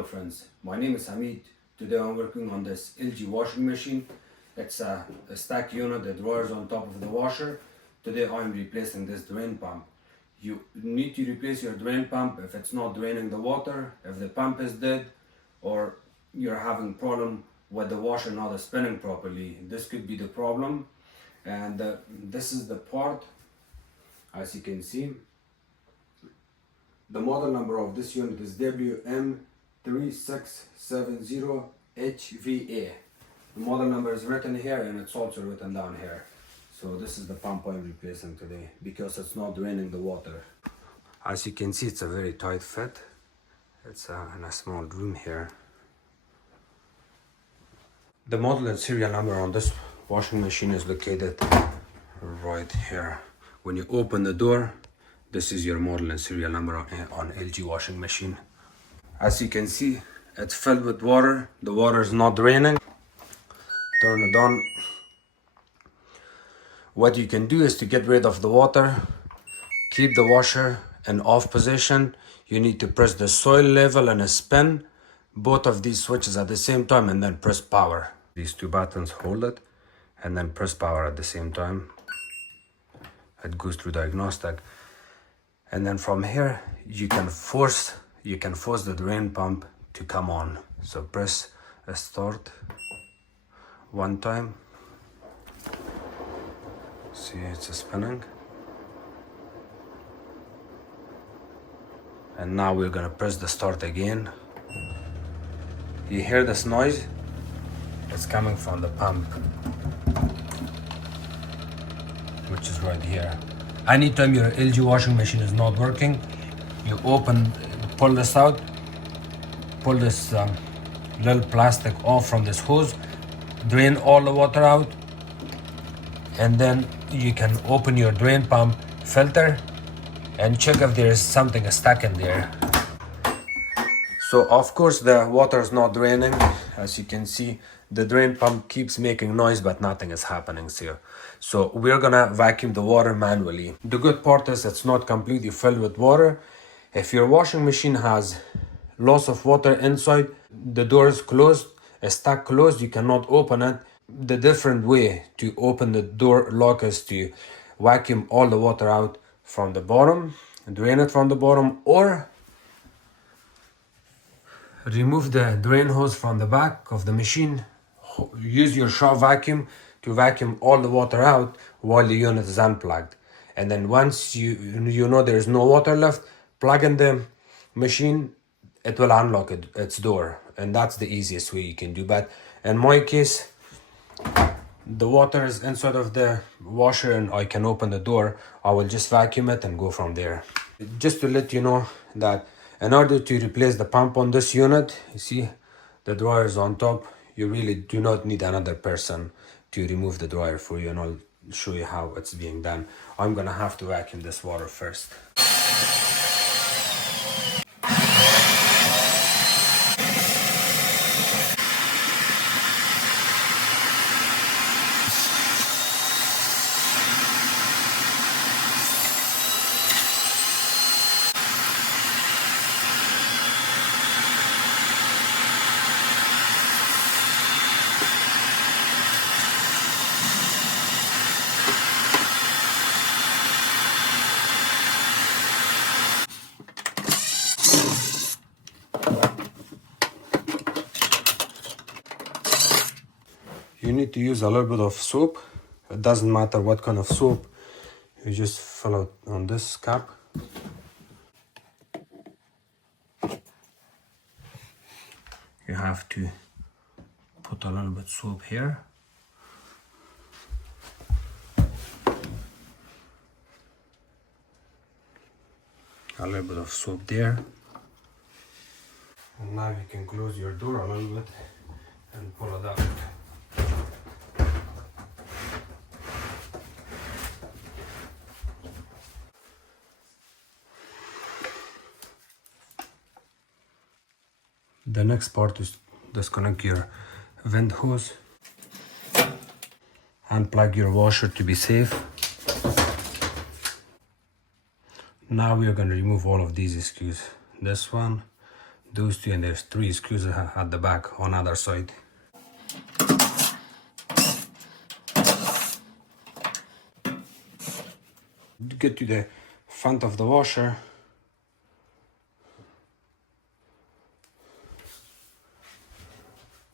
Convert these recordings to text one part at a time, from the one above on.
Hello friends, my name is Hamid. Today I'm working on this LG washing machine. It's a stack unit that drawers on top of the washer. Today I'm replacing this drain pump. You need to replace your drain pump if it's not draining the water, if the pump is dead, or you're having problem with the washer not spinning properly. This could be the problem. And this is the part, as you can see. The model number of this unit is WM3670HVA. The model number is written here and it's also written down here. So this is the pump I'm replacing today because it's not draining the water. As you can see, it's a very tight fit. It's in a small room here. The model and serial number on this washing machine is located right here. When you open the door, this is your model and serial number on LG washing machine. As you can see, it's filled with water. The water is not draining. Turn it on. What you can do is to get rid of the water, keep the washer in off position. You need to press the soil level and a spin both of these switches at the same time and then press power. These two buttons hold it and then press power at the same time. It goes through diagnostic. And then from here, you can force the drain pump to come on. So press start one time. See, it's spinning. And now we're gonna press the start again. You hear this noise? It's coming from the pump, which is right here. Anytime your LG washing machine is not working, you pull this out, pull this little plastic off from this hose, drain all the water out, and then you can open your drain pump filter and check if there is something stuck in there. So of course the water is not draining. As you can see, the drain pump keeps making noise, but nothing is happening here. So we're gonna vacuum the water manually. The good part is it's not completely filled with water. If your washing machine has loss of water inside, the door is closed, stuck closed, you cannot open it. The different way to open the door lock is to vacuum all the water out from the bottom, drain it from the bottom, or remove the drain hose from the back of the machine. Use your shop vacuum to vacuum all the water out while the unit is unplugged. And then once you know there is no water left, plug in the machine, it will unlock its door. And that's the easiest way you can do. But in my case, the water is inside of the washer and I can open the door. I will just vacuum it and go from there. Just to let you know that in order to replace the pump on this unit, you see the dryer is on top. You really do not need another person to remove the dryer for you, and I'll show you how it's being done. I'm gonna have to vacuum this water first. You need to use a little bit of soap. It doesn't matter what kind of soap. You just fill it on this cap. You have to put a little bit of soap here. A little bit of soap there. And now you can close your door a little bit and pull it up. The next part is disconnect your vent hose and plug your washer to be safe. Now we are going to remove all of these screws. This one, those two, and there's 3 screws at the back on other side. Get to the front of the washer.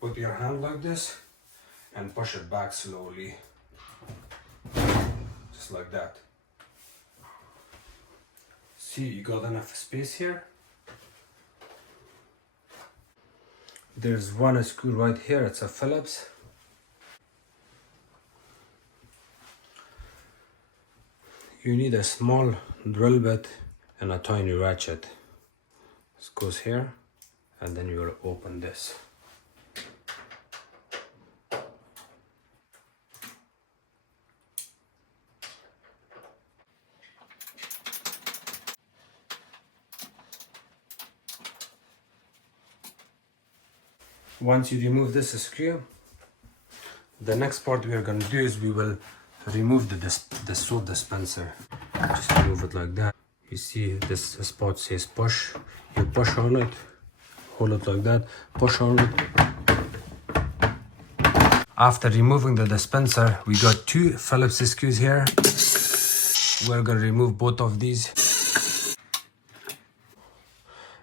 Put your hand like this and push it back slowly, just like that. See, you got enough space here. There's one screw right here, it's a Phillips. You need a small drill bit and a tiny ratchet. This goes here, and then you will open this. Once you remove this screw, the next part we are going to do is we will remove the soap dispenser. Just remove it like that. You see this spot says push. You push on it, hold it like that, push on it. After removing the dispenser, we got 2 Phillips screws here. We're going to remove both of these.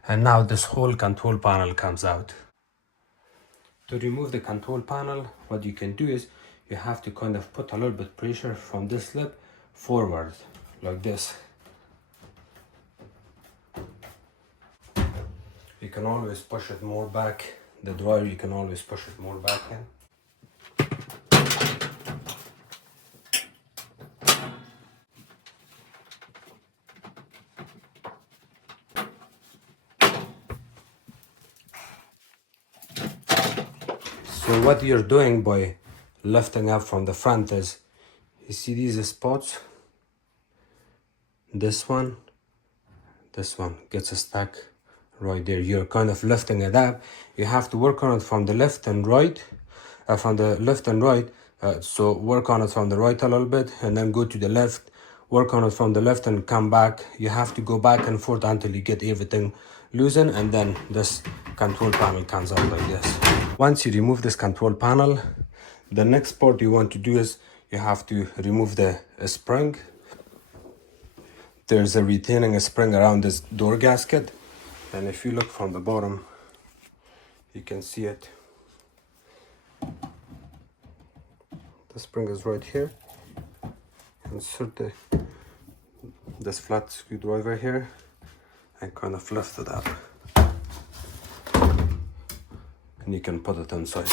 And now this whole control panel comes out. To remove the control panel, what you can do is you have to kind of put a little bit pressure from this lip forward, like this. You can always push it more back. The dryer, you can always push it more back in. So what you're doing by lifting up from the front is, you see these spots? This one gets stuck right there. You're kind of lifting it up. You have to work on it from the left and right, so work on it from the right a little bit, and then go to the left, work on it from the left and come back. You have to go back and forth until you get everything loosened, and then this control panel comes out like this. Once you remove this control panel, the next part you want to do is you have to remove the spring. There's a retaining spring around this door gasket, and if you look from the bottom, you can see it. The spring is right here. Insert this flat screwdriver here and kind of lift it up, and you can put it inside.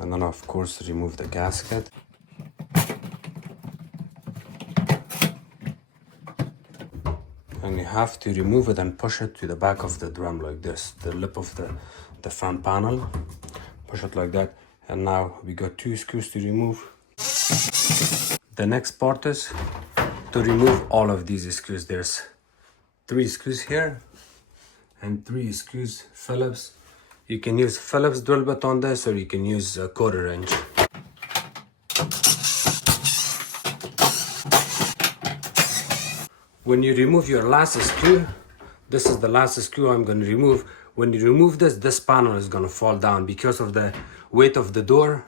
And then of course remove the gasket. And you have to remove it and push it to the back of the drum like this, the lip of the front panel. Push it like that, and now we got 2 screws to remove. The next part is to remove all of these screws. There's 3 screws here and 3 screws Phillips. You can use Phillips drill bit on this, or you can use a 1/4 inch. When you remove your last screw, this is the last screw I'm going to remove. When you remove this panel is going to fall down because of the weight of the door.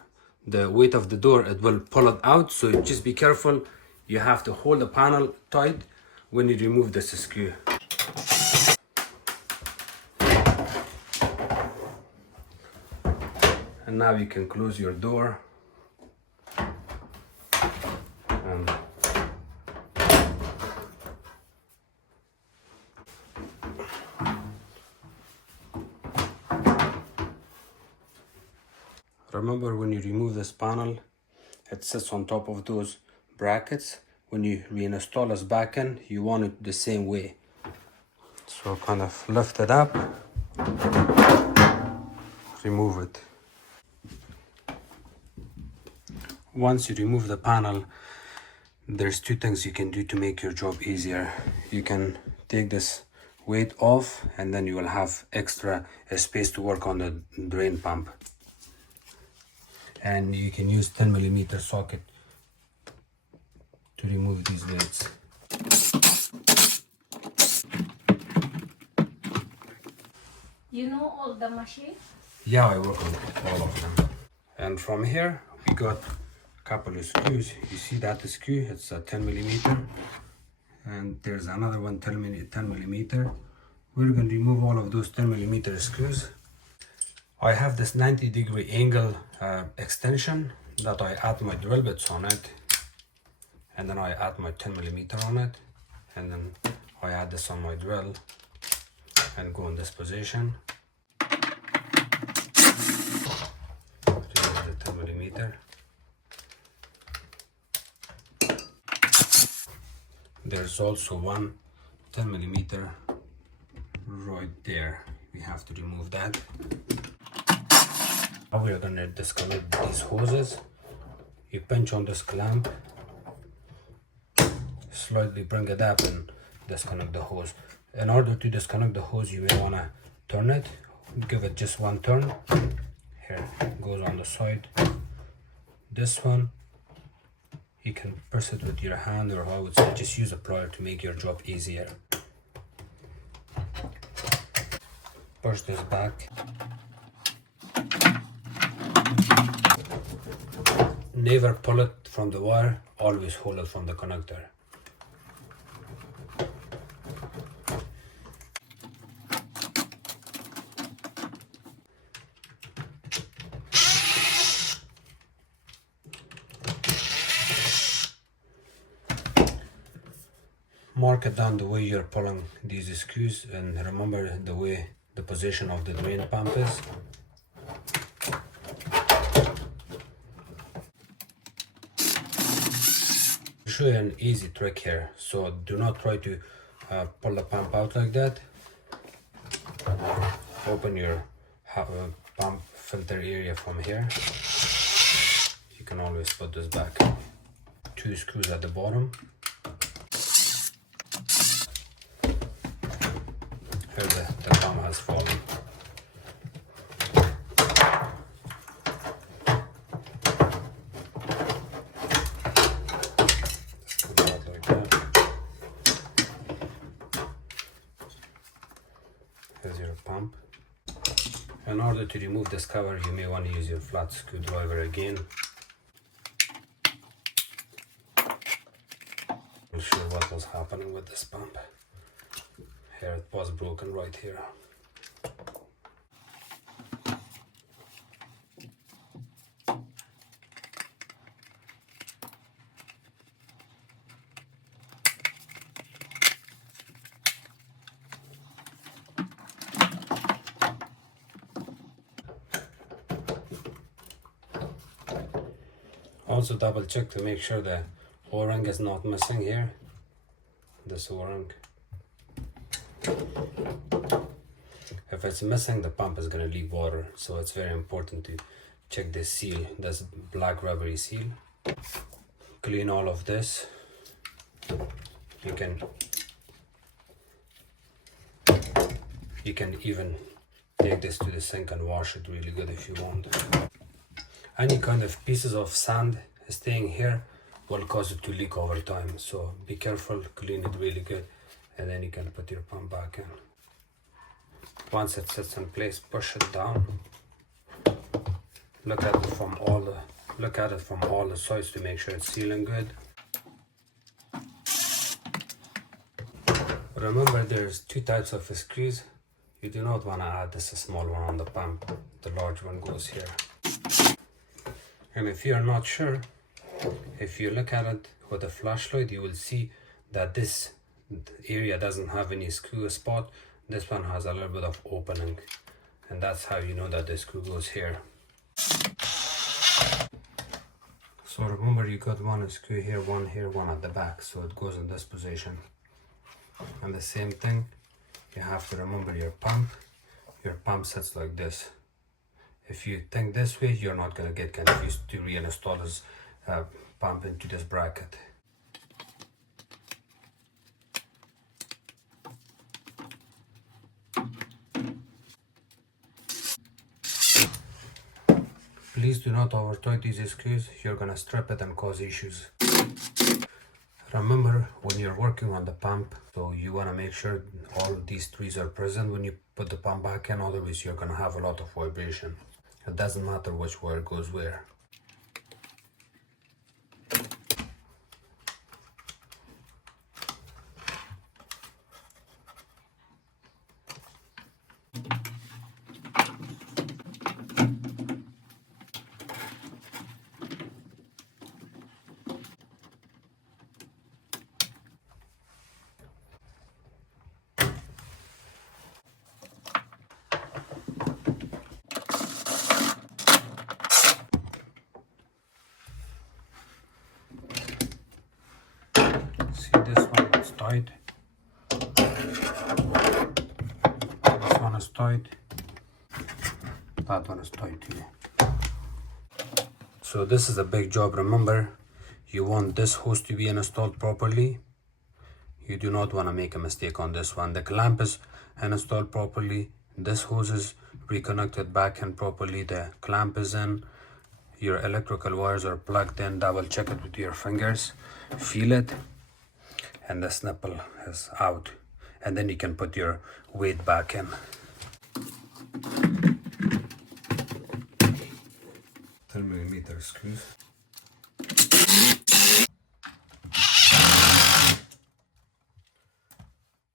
The weight of the door, it will pull it out, so just be careful. You have to hold the panel tight when you remove this screw. And now you can close your door. And remember, when you remove this panel, it sits on top of those brackets. When you reinstall this back in, you want it the same way. So kind of lift it up, remove it. Once you remove the panel, there's 2 things you can do to make your job easier. You can take this weight off, and then you will have extra space to work on the drain pump. And you can use 10mm socket to remove these weights. You know all the machine? Yeah, I work on all of them. And from here, we got a couple of screws. You see that screw? It's a 10 millimeter. And there's another one 10 millimeter. We're going to remove all of those 10 millimeter screws. I have this 90-degree angle extension that I add my drill bits on it. And then I add my 10 millimeter on it. And then I add this on my drill and go in this position. Remove the 10 millimeter. There's also one 10 millimeter right there. We have to remove that. Now we're gonna disconnect these hoses. You pinch on this clamp, slightly bring it up and disconnect the hose. In order to disconnect the hose, you may wanna turn it. Give it just one turn. Here, it goes on the side. This one, you can press it with your hand, or I would say just use a plier to make your job easier. Push this back. Never pull it from the wire, always hold it from the connector. Mark it down the way you're pulling these screws, and remember the way the position of the drain pump is. I'll show you an easy trick here, so do not try to pull the pump out like that. Open your pump filter area from here. You can always put this back. 2 screws at the bottom. Here the gum has fallen. Here's your pump. In order to remove this cover, you may want to use your flat screwdriver again. I'll show you what was happening with this pump. Here it was broken right here. Also double check to make sure the O-ring is not missing here. This O-ring. If it's missing, the pump is going to leak water, so it's very important to check this seal, this black rubbery seal. Clean all of this. You can even take this to the sink and wash it really good if you want. Any kind of pieces of sand staying here will cause it to leak over time, so be careful, clean it really good, and then you can put your pump back in. Once it sits in place, push it down. Look at it from all the sides to make sure it's sealing good. Remember, there's 2 types of screws. You do not want to add this small one on the pump. The large one goes here. And if you're not sure, if you look at it with a flashlight, you will see that this area doesn't have any screw spot. This one has a little bit of opening, and that's how you know that the screw goes here. So remember, you got one screw here, one at the back, so it goes in this position. And the same thing, you have to remember your pump sits like this. If you think this way, you're not going to get confused to reinstall this pump into this bracket. Please do not over tighten these screws, you're going to strip it and cause issues. Remember, when you're working on the pump, so you want to make sure all of these trees are present when you put the pump back in, otherwise you're going to have a lot of vibration. It doesn't matter which wire goes where. See, this one is tight. This one is tight. That one is tight too. So this is a big job. Remember, you want this hose to be installed properly. You do not want to make a mistake on this one. The clamp is installed properly. This hose is reconnected back in properly. The clamp is in. Your electrical wires are plugged in. Double check it with your fingers. Feel it. And this nipple is out. And then you can put your weight back in. 10mm screws.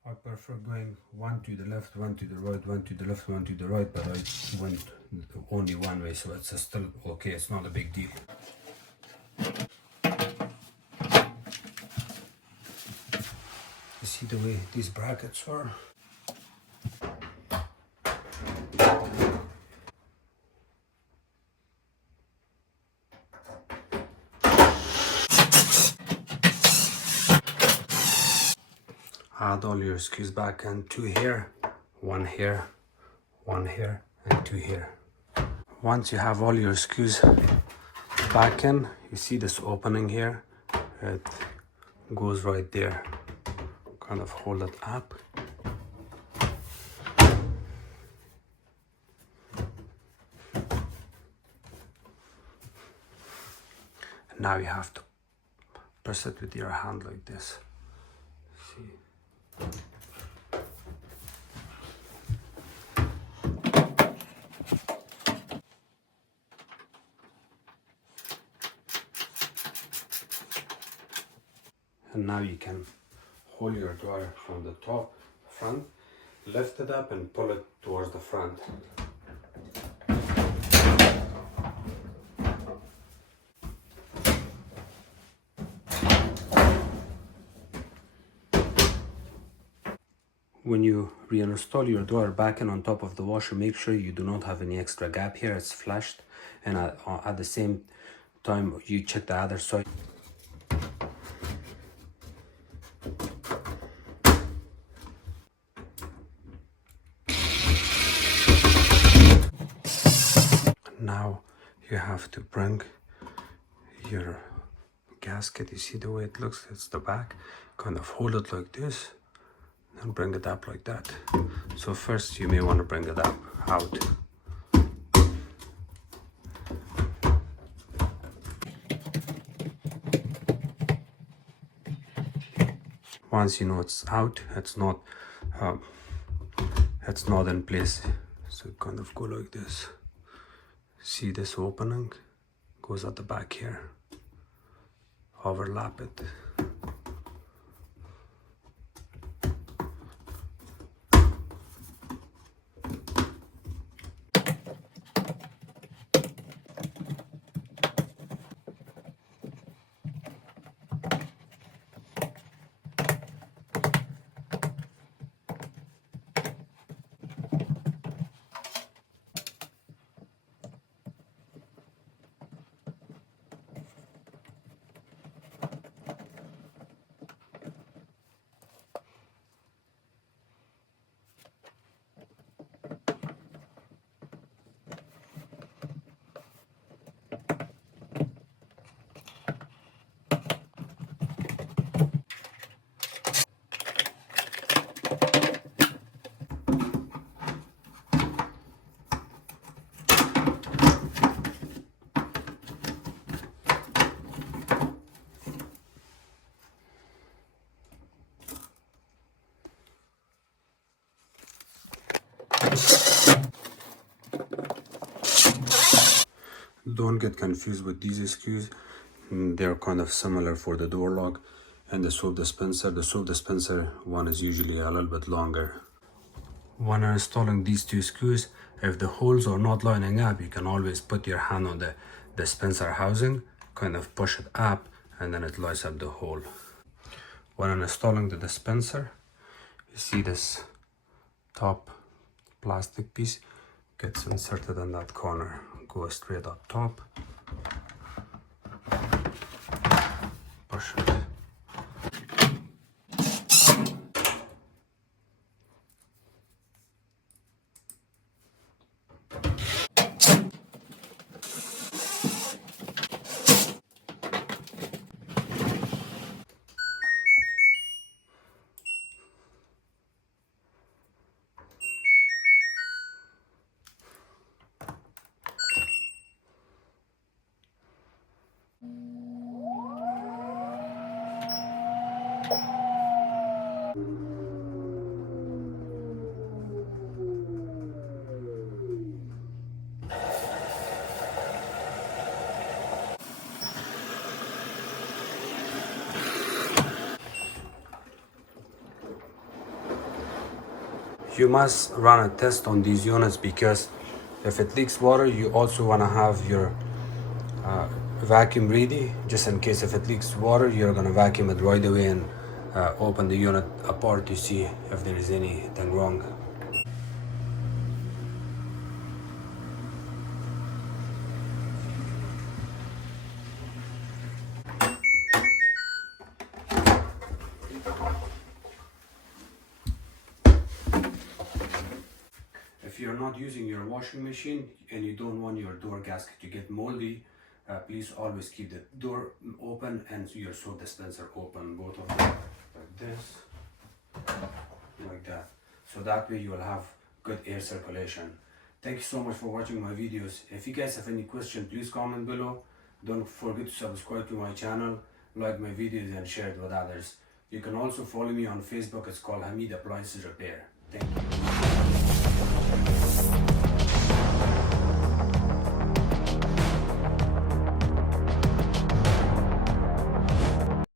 I prefer going one to the left, one to the right, one to the left, one to the right, but I went only one way, so it's still okay. It's not a big deal. You see the way these brackets are? Add all your screws back in, 2 here, 1 here, 1 here, and 2 here. Once you have all your screws back in, you see this opening here, it goes right there. Kind of hold it up. And now you have to press it with your hand like this. See? And now you can hold your dryer from the top, front, lift it up and pull it towards the front. When you reinstall your dryer back in on top of the washer, make sure you do not have any extra gap here. It's flushed, and at the same time you check the other side. Now you have to bring your gasket. You see the way it looks? It's the back. Kind of hold it like this and bring it up like that. So first you may want to bring it up out. Once you know it's out, it's not in place, so kind of go like this. See this opening goes at the back here. Overlap it. don't get confused with these screws. They're kind of similar for the door lock and the soap dispenser. The soap dispenser one is usually a little bit longer. When installing these two screws, if the holes are not lining up, you can always put your hand on the dispenser housing, kind of push it up, and then it lines up the hole. When installing the dispenser, you see this top plastic piece gets inserted in that corner, goes straight up top, push it. You must run a test on these units because if it leaks water, you also want to have your vacuum ready, just in case if it leaks water, you're going to vacuum it right away and open the unit apart to see if there is anything wrong. If you're not using your washing machine and you don't want your door gasket to get moldy, please always keep the door open and your soap dispenser open, both of them, like this, like that. So that way you will have good air circulation. Thank you so much for watching my videos. If you guys have any questions, please comment below. Don't forget to subscribe to my channel, like my videos and share it with others. You can also follow me on Facebook. It's called Hamid Appliances Repair. Thank you.